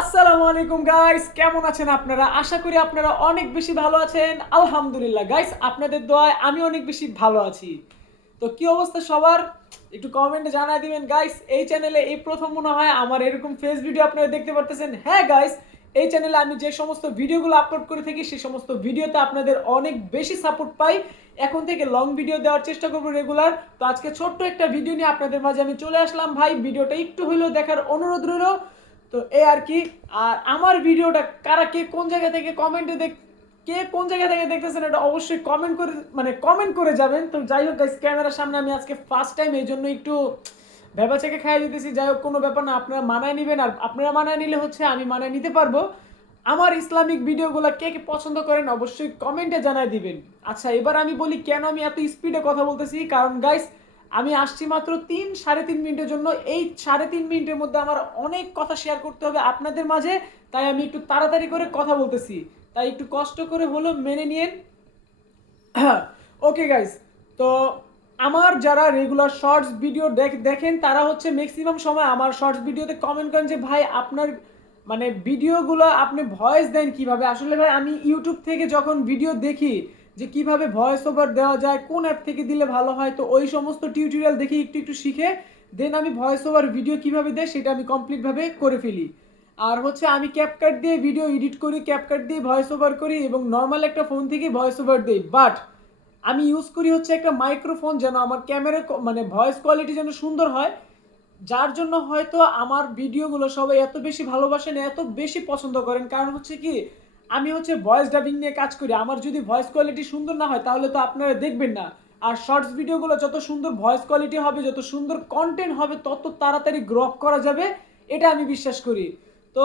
আসসালামু আলাইকুম গাইস কেমন আছেন আপনারা? আশা করি আপনারা অনেক বেশি ভালো আছেন। আলহামদুলিল্লাহ গাইস আপনাদের দোয়ায় আমি অনেক বেশি ভালো আছি। তো কি অবস্থা সবার? একটু কমেন্টে জানাই দিবেন গাইস এই চ্যানেলে এই প্রথম মনে হয় আমার এরকম ফেস ভিডিও আপনারা দেখতে পারতেছেন। হ্যাঁ গাইস এই চ্যানেলে আমি যে সমস্ত ভিডিওগুলো আপলোড করে থাকি সেই সমস্ত ভিডিওতে আপনাদের অনেক বেশি সাপোর্ট পাই। এখন থেকে লং ভিডিও দেওয়ার চেষ্টা করব রেগুলার তো আজকে ছোট্ট একটা ভিডিও নিয়ে আপনাদের মাঝে আমি চলে আসলাম, ভাই। ভিডিওটা একটু হইলেও দেখার অনুরোধ রইল। তো এই আর কি, আর আমার ভিডিওটা কারা কে কোন জায়গা থেকে কমেন্টে দেখ কে কোন জায়গা থেকে দেখতেছেন এটা অবশ্যই কমেন্ট করে মানে কমেন্ট করে যাবেন। তো যাই হোক গাইস ক্যামেরার সামনে আমি আজকে ফার্স্ট টাইম এই জন্য একটু ভেবা চেকে খাইয়ে দিতেছি। যাই হোক, কোনো ব্যাপার না, আপনারা মানায় নেবেন। আর আপনারা মানায় নিলে হচ্ছে আমি মানায় নিতে পারব। আমার ইসলামিক ভিডিওগুলো কে কে পছন্দ করেন অবশ্যই কমেন্টে জানায় দিবেন। আচ্ছা এবার আমি বলি কেন আমি এত স্পিডে কথা বলতেছি? কারণ গাইস আমি আসছি মাত্র তিন, সাড়ে তিন মিনিটের জন্য। এই সাড়ে তিন মিনিটের মধ্যে আমার অনেক কথা শেয়ার করতে হবে আপনাদের মাঝে, তাই আমি একটু তাড়াতাড়ি করে কথা বলতেছি। তাই একটু কষ্ট করে হলেও মেনে নিয়েন। ওকে গাইস তো আমার যারা রেগুলার শর্টস ভিডিও দেখেন, তারা হচ্ছে ম্যাক্সিমাম সময় আমার শর্টস ভিডিওতে কমেন্ট করেন যে, ভাই, আপনার মানে ভিডিওগুলো আপনি ভয়েস দেন কীভাবে? আসলে ভাই, আমি ইউটিউব থেকে যখন ভিডিও দেখি যে কীভাবে ভয়েস ওভার দেওয়া যায়, কোন অ্যাপ থেকে দিলে ভালো হয়, তো ওই সমস্ত টিউটোরিয়াল দেখি একটু একটু শিখে দেন আমি ভয়েস ওভার ভিডিও কীভাবে দেয় সেটা আমি কমপ্লিটভাবে করে ফেলি। আর হচ্ছে আমি ক্যাপকাট দিয়ে ভিডিও এডিট করি ক্যাপকাট দিয়ে ভয়েস ওভার করি এবং নর্মাল একটা ফোন থেকে ভয়েস ওভার দিই। বাট আমি ইউজ করি হচ্ছে একটা মাইক্রোফোন যেন আমার ক্যামেরা মানে ভয়েস কোয়ালিটি যেন সুন্দর হয়। যার জন্য হয়তো আমার ভিডিওগুলো সবাই এত বেশি ভালোবাসেন, এত বেশি পছন্দ করেন। কারণ হচ্ছে কি আমি হচ্ছে ভয়েস ডাবিং নিয়ে কাজ করি। আমার যদি ভয়েস কোয়ালিটি সুন্দর না হয়, তাহলে তো আপনারা দেখবেন না। আর শর্টস ভিডিওগুলো যত সুন্দর ভয়েস কোয়ালিটি হবে, যত সুন্দর কন্টেন্ট হবে, তত তাড়াতাড়ি গ্রপ করা যাবে। এটা আমি বিশ্বাস করি। তো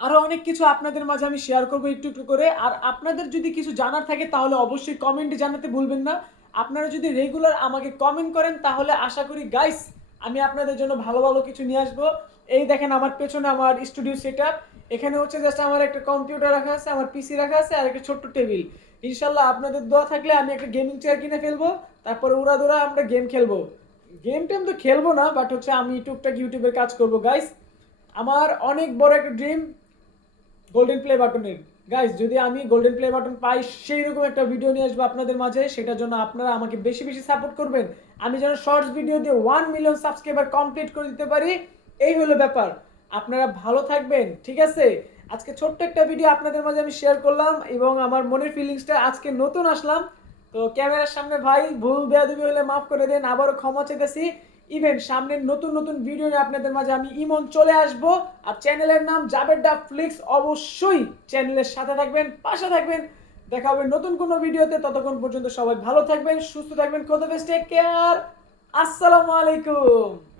আরও অনেক কিছু আপনাদের মাঝে আমি শেয়ার করব একটু একটু করে। আর আপনাদের যদি কিছু জানার থাকে, তাহলে অবশ্যই কমেন্টে জানাতে ভুলবেন না। আপনারা যদি রেগুলার আমাকে কমেন্ট করেন, তাহলে আশা করি গাইস আমি আপনাদের জন্য ভালো ভালো কিছু নিয়ে আসব। এই দেখেন আমার পেছনে আমার স্টুডিও সেট এখানে হচ্ছে জাস্ট আমার একটা কম্পিউটার রাখা আছে, আমার পিসি রাখা আছে আর একটা ছোট্ট টেবিল ইনশাল্লাহ আপনাদের দোয়া থাকলে আমি একটা গেমিং চেয়ার কিনে ফেলব, তারপরে উড়া দৌড়া আমরা গেম খেলব। গেম টেম তো খেলব না বাট হচ্ছে আমি টুকটাক ইউটিউবের কাজ করব। গাইস আমার অনেক বড় একটা ড্রিম গোল্ডেন প্লে বাটনের গাইস যদি আমি গোল্ডেন প্লে বাটন পাই সেই রকম একটা ভিডিও নিয়ে আসব আপনাদের মাঝে। সেটার জন্য আপনারা আমাকে বেশি বেশি সাপোর্ট করবেন। আমি যেন শর্টস ভিডিও দিয়ে ওয়ান মিলিয়ন সাবস্ক্রাইবার কমপ্লিট করে দিতে পারি। এই হলো ব্যাপার। আপনারা ভালো থাকবেন, ঠিক আছে? আজকে ছোট্ট একটা ভিডিও আপনাদের মাঝে আমি শেয়ার করলাম এবং আমার মনের ফিলিংসটা আজকে নতুন আসলাম। তো ক্যামেরার সামনে ভাই, ভুল, বেয়াদবি হলে মাফ করে দেন, আবারও ক্ষমা চেতেছি। ইভেন সামনের নতুন নতুন ভিডিও নিয়ে আপনাদের মাঝে আমি ইমন চলে আসব। আর চ্যানেলের নাম জাবেরডা ফ্লিক্স। অবশ্যই চ্যানেলের সাথে থাকবেন, পাশে থাকবেন। দেখা হবে নতুন কোনো ভিডিওতে ততক্ষণ পর্যন্ত সবাই ভালো থাকবেন, সুস্থ থাকবেন। বেশ টেক কেয়ার আসসালামু আলাইকুম।